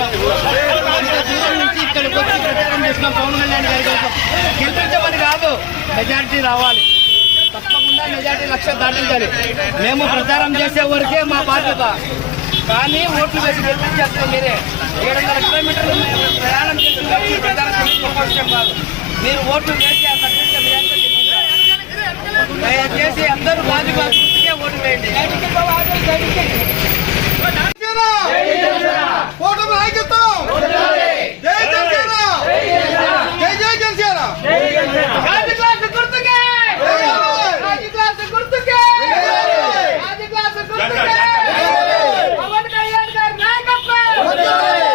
చేస్తున్నాం. దూరం నుంచి ఇక్కడికి వచ్చి ప్రచారం చేస్తున్నాం. పవన్ కళ్యాణ్ గారి కోసం గెలిపించమని కాదు, మెజారిటీ రావాలి. తప్పకుండా మెజారిటీ 1,00,000 దాటించాలి. మేము ప్రచారం చేసే వరకే మా బాధ్యత. కానీ ఓట్లు వేసి గెలిపించేస్తాం. మీరే 700 కిలోమీటర్లు ప్రయాణం చేసి ప్రచారం చేసుకోవడం కాదు. మీరు ఓట్లు వేసి ఆ సర్టిఫికెట్ మెజారిటీ దయచేసి అందరూ రాజుగారికే ఓటు వేయండి.